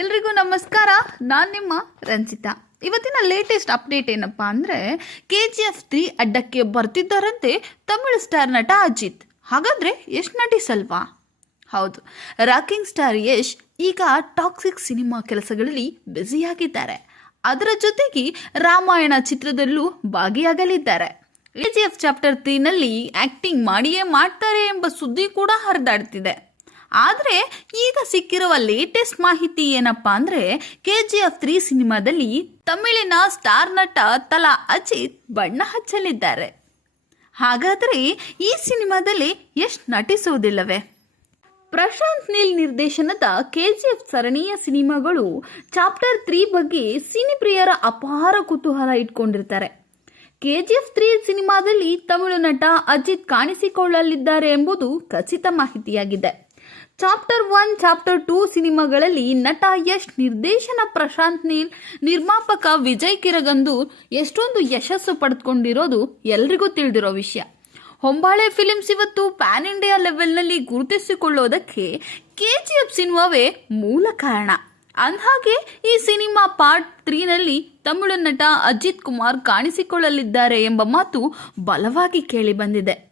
ಎಲ್ರಿಗೂ ನಮಸ್ಕಾರ. ನಾನು ನಿಮ್ಮ ರಂಜಿತಾ. ಇವತ್ತಿನ ಲೇಟೆಸ್ಟ್ ಅಪ್ಡೇಟ್ ಏನಪ್ಪಾ ಅಂದರೆ ಕೆ ಜಿ ಎಫ್ ತ್ರೀ ಅಡ್ಡಕ್ಕೆ ಬರ್ತಿದ್ದಾರಂತೆ ತಮಿಳು ಸ್ಟಾರ್ ನಟ ಅಜಿತ್. ಹಾಗಾದರೆ ಎಷ್ಟು ನಟಿಸಲ್ವಾ ಹೌದು ರಾಕಿಂಗ್ ಸ್ಟಾರ್ ಯಶ್ ಈಗ ಟಾಕ್ಸಿಕ್ ಸಿನಿಮಾ ಕೆಲಸಗಳಲ್ಲಿ ಬ್ಯುಸಿಯಾಗಿದ್ದಾರೆ. ಅದರ ಜೊತೆಗೆ ರಾಮಾಯಣ ಚಿತ್ರದಲ್ಲೂ ಭಾಗಿಯಾಗಲಿದ್ದಾರೆ. ಕೆ ಜಿ ಎಫ್ ಚಾಪ್ಟರ್ ತ್ರೀನಲ್ಲಿ ಆ್ಯಕ್ಟಿಂಗ್ ಮಾಡಿಯೇ ಮಾಡ್ತಾರೆ ಎಂಬ ಸುದ್ದಿ ಕೂಡ ಹರಿದಾಡ್ತಿದೆ. ಆದರೆ ಈಗ ಸಿಕ್ಕಿರುವ ಲೇಟೆಸ್ಟ್ ಮಾಹಿತಿ ಏನಪ್ಪಾ ಅಂದರೆ ಕೆ ಜಿ ಎಫ್ ತ್ರೀ ಸಿನಿಮಾದಲ್ಲಿ ತಮಿಳಿನ ಸ್ಟಾರ್ ನಟ ತಲಾ ಅಜಿತ್ ಬಣ್ಣ ಹಚ್ಚಲಿದ್ದಾರೆ. ಹಾಗಾದರೆ ಈ ಸಿನಿಮಾದಲ್ಲಿ ಎಷ್ಟು ನಟಿಸುವುದಿಲ್ಲವೇ? ಪ್ರಶಾಂತ್ ನೀಲ್ ನಿರ್ದೇಶನದ ಕೆ ಜಿ ಎಫ್ ಸರಣಿಯ ಸಿನಿಮಾಗಳು ಚಾಪ್ಟರ್ ತ್ರೀ ಬಗ್ಗೆ ಸಿನಿಪ್ರಿಯರ ಅಪಾರ ಕುತೂಹಲ ಇಟ್ಕೊಂಡಿರ್ತಾರೆ. ಕೆ ಜಿ ಎಫ್ ತ್ರೀ ಸಿನಿಮಾದಲ್ಲಿ ತಮಿಳು ನಟ ಅಜಿತ್ ಕಾಣಿಸಿಕೊಳ್ಳಲಿದ್ದಾರೆ ಎಂಬುದು ಖಚಿತ ಮಾಹಿತಿಯಾಗಿದೆ. ಚಾಪ್ಟರ್ ಒನ್, ಚಾಪ್ಟರ್ ಟೂ ಸಿನಿಮಾಗಳಲ್ಲಿ ನಟ ಯಶ್, ನಿರ್ದೇಶನ ಪ್ರಶಾಂತ್ ನೀಲ್, ನಿರ್ಮಾಪಕ ವಿಜಯ್ ಕಿರಗಂದು ಎಷ್ಟೊಂದು ಯಶಸ್ಸು ಪಡೆದುಕೊಂಡಿರೋದು ಎಲ್ರಿಗೂ ತಿಳಿದಿರೋ ವಿಷಯ. ಹೊಂಬಾಳೆ ಫಿಲಿಮ್ಸ್ ಇವತ್ತು ಪ್ಯಾನ್ ಇಂಡಿಯಾ ಲೆವೆಲ್ನಲ್ಲಿ ಗುರುತಿಸಿಕೊಳ್ಳೋದಕ್ಕೆ ಕೆ ಜಿ ಎಫ್ ಸಿನಿಮಾವೇ ಮೂಲ ಕಾರಣ. ಅಂದಹಾಗೆ, ಈ ಸಿನಿಮಾ ಪಾರ್ಟ್ ತ್ರೀನಲ್ಲಿ ತಮಿಳು ನಟ ಅಜಿತ್ ಕುಮಾರ್ ಕಾಣಿಸಿಕೊಳ್ಳಲಿದ್ದಾರೆ ಎಂಬ ಮಾತು ಬಲವಾಗಿ ಕೇಳಿ ಬಂದಿದೆ.